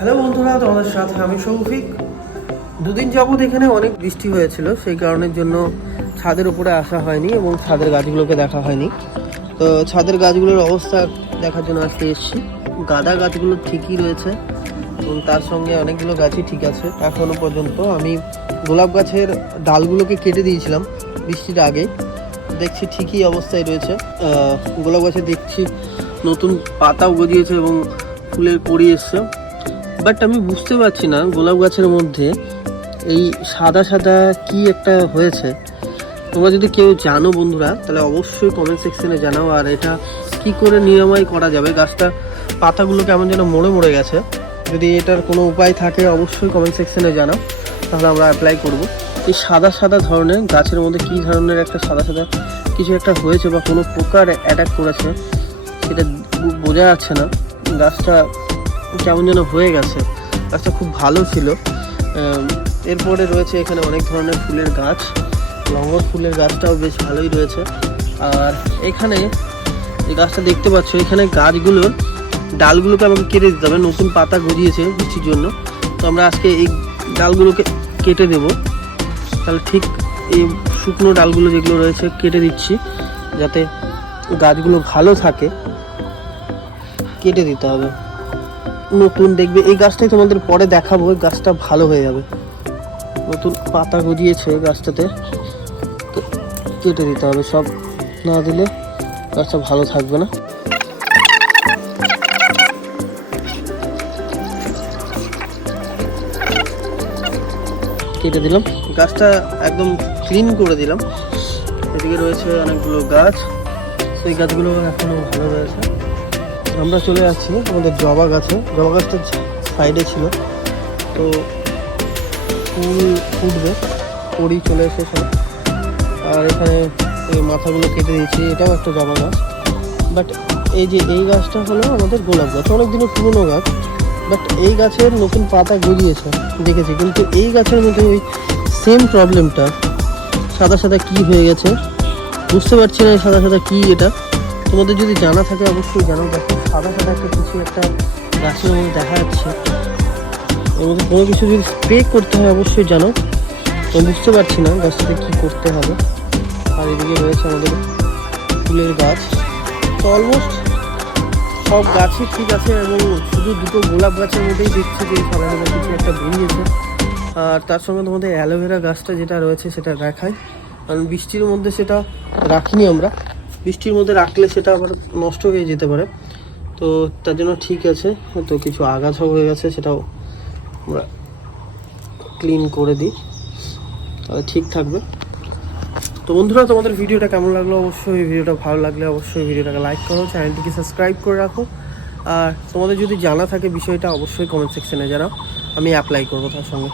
Hello বন্ধুরা, তোমাদের সাথে আমি সৌফিক। দুদিন যাবৎ এখানে অনেক বৃষ্টি হয়েছিল, সেই কারণের জন্য ছাদের উপরে আসা হয়নি এবং ছাদের গাছগুলোকে দেখা হয়নি। তো ছাদের গাছগুলোর অবস্থা দেখার জন্য আজকে এসেছি। গাঁদা গাছগুলো ঠিকই রয়েছে এবং তার সঙ্গে অনেকগুলো গাছই ঠিক আছে এখনো পর্যন্ত। আমি গোলাপ গাছের ডালগুলোকে কেটে দিয়েছিলাম বৃষ্টির আগে, দেখছি ঠিকই অবস্থায় রয়েছে। গোলাপ গাছে দেখছি নতুন পাতাও গজিয়েছে এবং ফুলের কড়ি এসছে। বাট আমি বুঝতে পারছি না গোলাপ গাছের মধ্যে এই সাদা সাদা কি একটা হয়েছে। তোমরা যদি কেউ জানো বন্ধুরা, তাহলে অবশ্যই কমেন্ট সেকশনে জানাও। আর এটা কি করে নিরাময় করা যাবে? গাছটা পাতাগুলো কেমন যেন মরে মরে গেছে। যদি এটার কোনো উপায় থাকে অবশ্যই কমেন্ট সেকশনে জানাও, তাহলে আমরা অ্যাপ্লাই করব। এই সাদা সাদা ধরনের গাছের মধ্যে কী ধরনের একটা সাদা সাদা কিছু একটা হয়েছে বা কোনো পোকার অ্যাটাক করেছে সেটা বোঝা যাচ্ছে না। গাছটা কেমন যেন হয়ে গেছে। গাছটা খুব ভালো ছিল। এরপরে রয়েছে এখানে অনেক ধরনের ফুলের গাছ, লঙ্গর ফুলের গাছটাও বেশ ভালোই রয়েছে। আর এখানে এই গাছটা দেখতে পাচ্ছ, এখানে গাছগুলোর ডালগুলোকে আমাকে কেটে দিতে হবে। নতুন পাতা গজিয়েছে বৃষ্টির জন্য, তো আমরা আজকে এই ডালগুলোকে কেটে দেব। তাহলে ঠিক এই শুকনো ডালগুলো যেগুলো রয়েছে কেটে দিচ্ছি, যাতে গাছগুলো ভালো থাকে। কেটে দিতে হবে। নতুন দেখবে এই গাছটাই তোমাদের পরে দেখাবো, এই গাছটা ভালো হয়ে যাবে। নতুন পাতা গজিয়েছে গাছটাতে, তো কেটে দিতে হবে। সব না দিলে গাছটা ভালো থাকবে না। কেটে দিলাম, গাছটা একদম ক্লিন করে দিলাম। এদিকে রয়েছে অনেকগুলো গাছ, সেই গাছগুলো এখনো ভালো রয়েছে। আমরা চলে যাচ্ছি আমাদের জবা গাছে। জবা গাছটা সাইডে ছিল, তো ফুল ফুটবে, কড়ি চলে এসেছে। আর এখানে এই মাথাগুলো কেটে দিয়েছি, এটাও একটা জবা গাছ। বাট এই যে এই গাছটা হলো আমাদের গোলাপ গাছ, অনেক দিনের পুরনো গাছ। বাট এই গাছের নতুন পাতা গজিয়েছে দেখেছি, কিন্তু এই গাছের মধ্যে ওই সেম প্রবলেমটা, সাদা সাদা কি হয়ে গেছে বুঝতে পারছি না। সাদা সাদা কি এটা তোমাদের যদি জানা থাকে অবশ্যই জানো। দেখো সাদা সাদা একটা কিছু একটা গাছের মধ্যে দেখা যাচ্ছে। এর মধ্যে কোনো কিছু যদি স্প্রে করতে হয় অবশ্যই জানো, তো বুঝতে পারছি না গাছটাতে কী করতে হবে। আর এদিকে রয়েছে আমাদের ফুলের গাছ। তো অলমোস্ট সব গাছই ঠিক আছে, এবং শুধু দুটো গোলাপ গাছের মধ্যেই দেখছি যে সাদা সাদা কিছু একটা বেরিয়েছে। আর তার সঙ্গে তোমাদের অ্যালোভেরা গাছটা যেটা রয়েছে সেটা দেখাই, কারণ বৃষ্টির মধ্যে সেটা রাখিনি আমরা। বৃষ্টির মধ্যে রাখলে সেটা আবার নষ্ট হয়ে যেতে পারে, তো তার জন্য ঠিক আছে। তো কিছু আগাছা হয়ে গেছে, সেটাও আমরা ক্লিন করে দিই, তাহলে ঠিক থাকবে। তো বন্ধুরা, তোমাদের ভিডিওটা কেমন লাগলো? অবশ্যই ভিডিওটা ভালো লাগলে অবশ্যই ভিডিওটাকে লাইক করো, চ্যানেলটিকে সাবস্ক্রাইব করে রাখো। আর তোমাদের যদি জানা থাকে বিষয়টা অবশ্যই কমেন্ট সেকশনে জানাও, আমি অ্যাপ্লাই করবো তার সঙ্গে।